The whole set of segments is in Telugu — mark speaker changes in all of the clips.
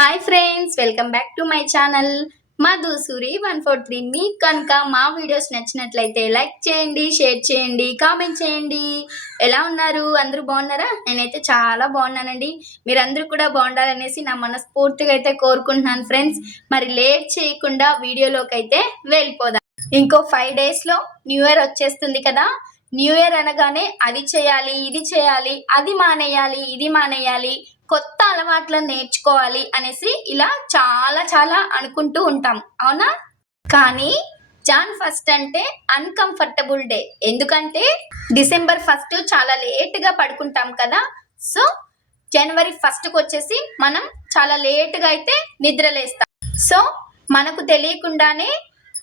Speaker 1: Hi friends welcome back to my channel Madhusuri one four three మీకు కనుక మా వీడియోస్ నచ్చినట్లయితే లైక్ చేయండి షేర్ చేయండి కామెంట్ చేయండి. ఎలా ఉన్నారు? అందరూ బాగున్నారా? నేనైతే చాలా బాగున్నానండి. మీరందరూ కూడా బాగుండాలనేసి నా మనస్ఫూర్తిగా అయితే కోరుకుంటున్నాను ఫ్రెండ్స్ మరి లేట్ చేయకుండా వీడియోలోకి అయితే వెళ్ళిపోదాం. ఇంకో ఫైవ్ డేస్లో న్యూ ఇయర్ వచ్చేస్తుంది కదా. న్యూ ఇయర్ అనగానే అది చేయాలి ఇది చేయాలి అది మానేయాలి ఇది మానేయాలి. కొత్త అలవాట్లను నేర్చుకోవాలి అనేసి ఇలా చాలా చాలా అనుకుంటూ ఉంటాం. అవునా? కానీ జాన్ ఫస్ట్ అంటే అన్కంఫర్టబుల్ డే ఎందుకంటే డిసెంబర్ ఫస్ట్ చాలా లేట్గా పడుకుంటాం కదా. సో జనవరి ఫస్ట్కి వచ్చేసి మనం చాలా లేట్గా అయితే నిద్రలేస్తాం. సో మనకు తెలియకుండానే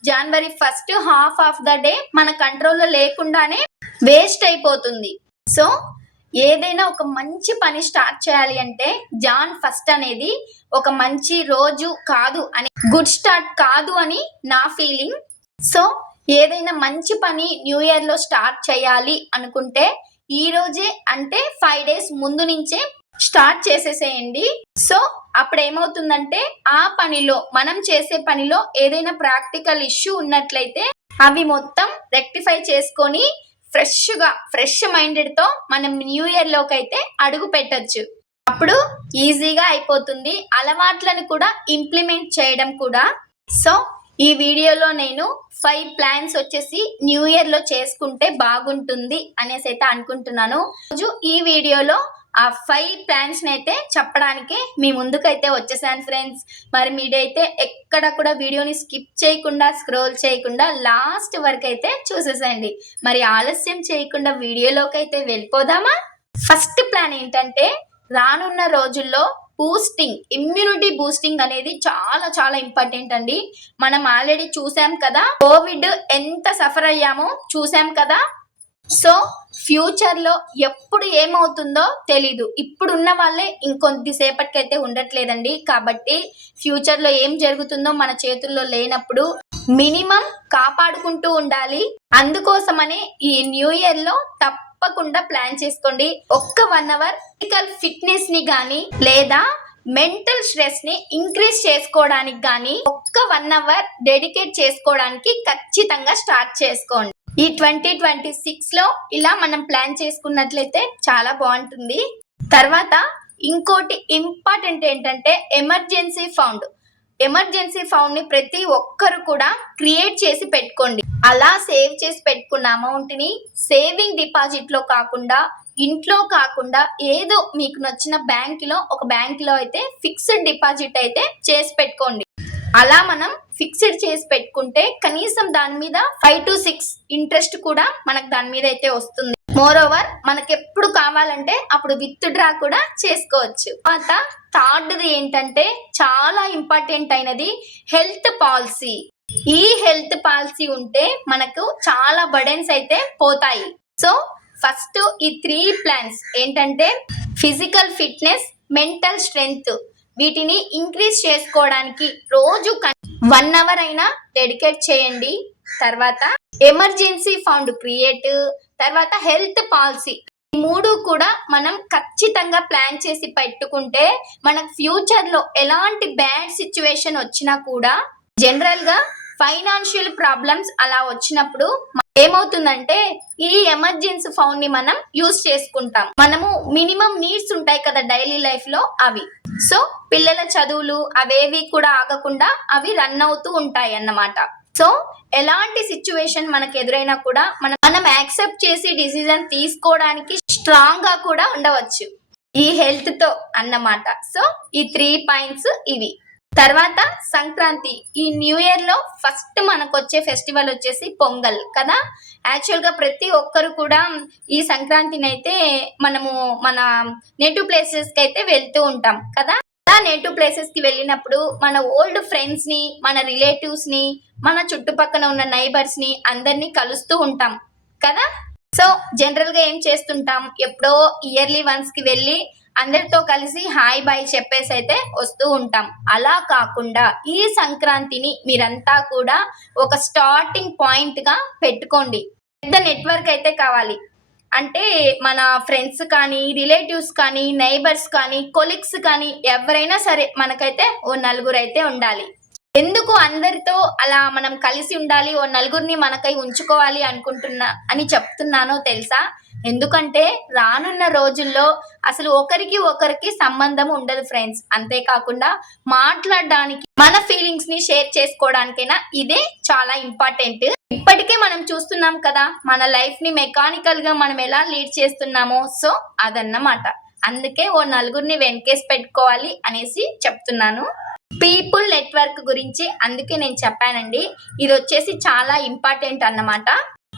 Speaker 1: జనవరి first half of the day మన కంట్రోల్లో లేకుండానే వేస్ట్ అయిపోతుంది. సో ఏదైనా ఒక మంచి పని స్టార్ట్ చేయాలి అంటే జాన్ ఫస్ట్ అనేది ఒక మంచి రోజు కాదు అని గుడ్ స్టార్ట్ కాదు అని నా ఫీలింగ్ సో ఏదైనా మంచి పని న్యూ ఇయర్లో స్టార్ట్ చేయాలి అనుకుంటే ఈ రోజే అంటే ఫైవ్ డేస్ ముందు నుంచే స్టార్ట్ చేసేసేయండి. సో అప్పుడు ఏమవుతుందంటే ఆ పనిలో మనం చేసే పనిలో ఏదైనా ప్రాక్టికల్ ఇష్యూ ఉన్నట్లయితే అవి మొత్తం రెక్టిఫై చేసుకొని ఫ్రెష్గా ఫ్రెష్ మైండెడ్తో మనం న్యూ ఇయర్లోకి అయితే అడుగు పెట్టచ్చు. అప్పుడు ఈజీగా అయిపోతుంది. అలవాట్లను కూడా ఇంప్లిమెంట్ చేయడం కూడా. సో ఈ వీడియోలో నేను ఫైవ్ ప్లాన్స్ వచ్చేసి న్యూ ఇయర్లో చేసుకుంటే బాగుంటుంది అనేసి అయితే అనుకుంటున్నాను. రోజు ఈ వీడియోలో ఆ ఫైవ్ ప్లాన్స్ అయితే చెప్పడానికి మీ ముందుకైతే వచ్చేసాను ఫ్రెండ్స్ మరి మీరైతే ఎక్కడ కూడా వీడియోని స్కిప్ చేయకుండా స్క్రోల్ చేయకుండా లాస్ట్ వరకు అయితే చూసేసండి మరి ఆలస్యం చేయకుండా వీడియోలోకి అయితే వెళ్ళిపోదామా? ఫస్ట్ ప్లాన్ ఏంటంటే రానున్న రోజుల్లో బూస్టింగ్ ఇమ్యూనిటీ బూస్టింగ్ అనేది చాలా చాలా ఇంపార్టెంట్ అండి. మనం ఆల్రెడీ చూసాం కదా కోవిడ్ ఎంత సఫర్ అయ్యామో చూసాం కదా. సో ఫ్యూచర్లో ఎప్పుడు ఏమవుతుందో తెలీదు. ఇప్పుడు ఉన్న వాళ్ళే ఇంకొద్దిసేపటికైతే ఉండట్లేదండి. కాబట్టి ఫ్యూచర్లో ఏం జరుగుతుందో మన చేతుల్లో లేనప్పుడు మినిమం కాపాడుకుంటూ ఉండాలి. అందుకోసమనే ఈ న్యూ ఇయర్లో తప్పకుండా ప్లాన్ చేసుకోండి. ఒక్క వన్ అవర్ ఫిజికల్ ఫిట్నెస్ని కానీ లేదా మెంటల్ స్ట్రెస్ని ఇంక్రీజ్ చేసుకోవడానికి కానీ ఒక్క వన్ అవర్ డెడికేట్ చేసుకోవడానికి ఖచ్చితంగా స్టార్ట్ చేసుకోండి. ఈ ట్వంటీ ట్వంటీ సిక్స్లో ఇలా మనం ప్లాన్ చేసుకున్నట్లయితే చాలా బాగుంటుంది. తర్వాత ఇంకోటి ఇంపార్టెంట్ ఏంటంటే ఎమర్జెన్సీ ఫౌండ్. ఎమర్జెన్సీ ఫౌండ్ని ప్రతి ఒక్కరు కూడా క్రియేట్ చేసి పెట్టుకోండి. అలా సేవ్ చేసి పెట్టుకున్న అమౌంట్ని సేవింగ్ డిపాజిట్లో కాకుండా ఇంట్లో కాకుండా ఏదో మీకు నచ్చిన బ్యాంక్లో ఒక బ్యాంక్లో అయితే ఫిక్స్డ్ డిపాజిట్ అయితే చేసి పెట్టుకోండి. అలా మనం ఫిక్స్డ్ చేసి పెట్టుకుంటే కనీసం దాని మీద ఫైవ్ టు సిక్స్ ఇంట్రెస్ట్ కూడా మనకు దాని మీద అయితే వస్తుంది. మోర్ ఓవర్ మనకి ఎప్పుడు కావాలంటే అప్పుడు విత్ డ్రా కూడా చేసుకోవచ్చు. తర్వాత థర్డ్ది ఏంటంటే చాలా ఇంపార్టెంట్ అయినది హెల్త్ పాలసీ ఈ హెల్త్ పాలసీ ఉంటే మనకు చాలా బర్డెన్స్ అయితే పోతాయి. సో ఫస్ట్ ఈ త్రీ ప్లాన్స్ ఏంటంటే ఫిజికల్ ఫిట్నెస్ మెంటల్ స్ట్రెంగ్త్ వీటిని ఇంక్రీజ్ చేసుకోవడానికి రోజు వన్ అవర్ అయినా డెడికేట్ చేయండి. తర్వాత ఎమర్జెన్సీ ఫండ్ క్రియేట్ తర్వాత హెల్త్ పాలసీ. ఈ మూడు కూడా మనం ఖచ్చితంగా ప్లాన్ చేసి పెట్టుకుంటే మనకు ఫ్యూచర్లో ఎలాంటి బ్యాడ్ సిచ్యువేషన్ వచ్చినా కూడా జనరల్గా ఫైనాన్షియల్ ప్రాబ్లమ్స్ అలా వచ్చినప్పుడు ఏమవుతుందంటే ఈ ఎమర్జెన్సీ ఫౌండ్ని మనం యూజ్ చేసుకుంటాం. మనము మినిమం నీడ్స్ ఉంటాయి కదా డైలీ లైఫ్లో అవి. సో పిల్లల చదువులు అవేవి కూడా ఆగకుండా అవి రన్ అవుతూ ఉంటాయి అన్నమాట. సో ఎలాంటి సిచ్యువేషన్ మనకు ఎదురైనా కూడా మనం మనం యాక్సెప్ట్ చేసి డిసిజన్ తీసుకోవడానికి స్ట్రాంగ్గా కూడా ఉండవచ్చు. ఈ హెల్త్తో అన్నమాట. సో ఈ త్రీ పాయింట్స్ ఇవి. తర్వాత సంక్రాంతి ఈ న్యూ ఇయర్లో ఫస్ట్ మనకు వచ్చే ఫెస్టివల్ వచ్చేసి పొంగల్ కదా? యాక్చువల్గా ప్రతి ఒక్కరు కూడా ఈ సంక్రాంతిని అయితే మనము మన నేటివ్ ప్లేసెస్కి అయితే వెళ్తూ ఉంటాం కదా? నేటివ్ ప్లేసెస్కి వెళ్ళినప్పుడు మన ఓల్డ్ ఫ్రెండ్స్ని మన రిలేటివ్స్ని మన చుట్టుపక్కల ఉన్న నైబర్స్ని అందరినీ కలుస్తూ ఉంటాం కదా? సో జనరల్గా ఏం చేస్తుంటాం? ఎప్పుడో ఇయర్లీ వన్స్కి వెళ్ళి అందరితో కలిసి హాయ్ బాయ్ చెప్పేసి అయితే వస్తూ ఉంటాం. అలా కాకుండా ఈ సంక్రాంతిని మీరంతా కూడా ఒక స్టార్టింగ్ పాయింట్గా పెట్టుకోండి. పెద్ద నెట్వర్క్ అయితే కావాలి. అంటే మన ఫ్రెండ్స్ కానీ రిలేటివ్స్ కానీ నైబర్స్ కానీ కొలీగ్స్ కానీ ఎవరైనా సరే మనకైతే ఓ నలుగురు అయితే ఉండాలి. ఎందుకు అందరితో అలా మనం కలిసి ఉండాలి? ఓ నలుగురిని మనకై ఉంచుకోవాలి అనుకుంటున్నా అని చెప్తున్నానో తెలుసా? ఎందుకంటే రానున్న రోజుల్లో అసలు ఒకరికి ఒకరికి సంబంధం ఉండదు ఫ్రెండ్స్. అంతేకాకుండా మాట్లాడడానికి మన ఫీలింగ్స్ని షేర్ చేసుకోవడానికైనా ఇదే చాలా ఇంపార్టెంట్ ఇప్పటికే మనం చూస్తున్నాం కదా మన లైఫ్ని మెకానికల్గా మనం ఎలా లీడ్ చేస్తున్నామో. సో అదన్నమాట. అందుకే ఓ నలుగురిని వెనకేసి పెట్టుకోవాలి అనేసి చెప్తున్నాను. పీపుల్ నెట్వర్క్ గురించి అందుకే నేను చెప్పానండి. ఇది వచ్చేసి చాలా ఇంపార్టెంట్ అన్నమాట.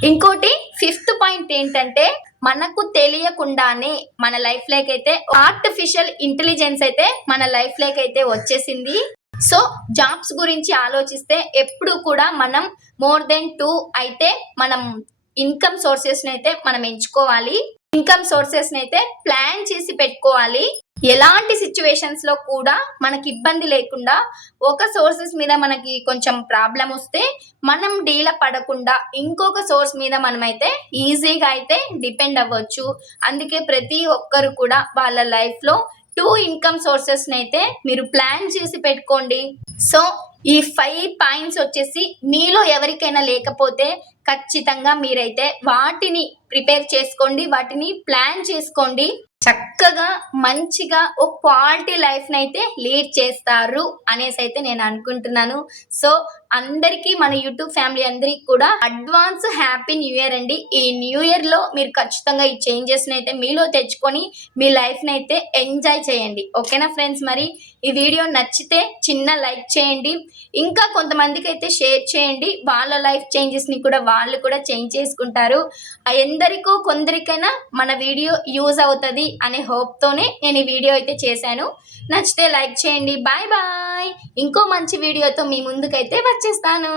Speaker 1: ఇంకోటి ఫిఫ్త్ పాయింట్ ఏంటంటే మనకు తెలియకుండానే మన లైఫ్లోకి అయితే ఆర్టిఫిషియల్ ఇంటెలిజెన్స్ అయితే మన లైఫ్లోకి అయితే వచ్చేసింది. సో జాబ్స్ గురించి ఆలోచిస్తే ఎప్పుడు కూడా మనం మోర్ దెన్ టూ అయితే మనం ఇన్కమ్ సోర్సెస్ అయితే మనం ఎంచుకోవాలి. ఇన్కమ్ సోర్సెస్ అయితే ప్లాన్ చేసి పెట్టుకోవాలి. ఎలాంటి సిచ్యువేషన్స్లో కూడా మనకి ఇబ్బంది లేకుండా ఒక సోర్సెస్ మీద మనకి కొంచెం ప్రాబ్లం వస్తే మనం డీల పడకుండా ఇంకొక సోర్స్ మీద మనమైతే ఈజీగా అయితే డిపెండ్ అవ్వచ్చు. అందుకే ప్రతి ఒక్కరు కూడా వాళ్ళ లైఫ్లో టూ ఇన్కమ్ సోర్సెస్ అయితే మీరు ప్లాన్ చేసి పెట్టుకోండి. సో ఈ ఫైవ్ పాయింట్స్ వచ్చేసి మీలో ఎవరికైనా లేకపోతే ఖచ్చితంగా మీరైతే వాటిని ప్రిపేర్ చేసుకోండి వాటిని ప్లాన్ చేసుకోండి. చక్కగా మంచిగా ఓ క్వాలిటీ లైఫ్ అయితే లీడ్ చేస్తారు అనేసి అయితే నేను అనుకుంటున్నాను. సో అందరికీ మన యూట్యూబ్ ఫ్యామిలీ అందరికి కూడా అడ్వాన్స్ హ్యాపీ న్యూ ఇయర్ అండి. ఈ న్యూ ఇయర్లో మీరు ఖచ్చితంగా ఈ చేంజెస్ అయితే మీలో తెచ్చుకొని మీ లైఫ్ అయితే ఎంజాయ్ చేయండి. ఓకేనా ఫ్రెండ్స్? మరి ఈ వీడియో నచ్చితే చిన్న లైక్ చేయండి. ఇంకా కొంతమందికి అయితే షేర్ చేయండి. వాళ్ళ లైఫ్ చేంజెస్ని కూడా వాళ్ళు కూడా చేంజ్ చేసుకుంటారు. ఎందరికో కొందరికైనా మన వీడియో యూజ్ అవుతుంది అనే హోప్తోనే నేను ఈ వీడియో అయితే చేశాను. నచ్చితే లైక్ చేయండి. Bye bye. ఇంకో మంచి వీడియోతో మీ ముందుకైతే వచ్చేస్తాను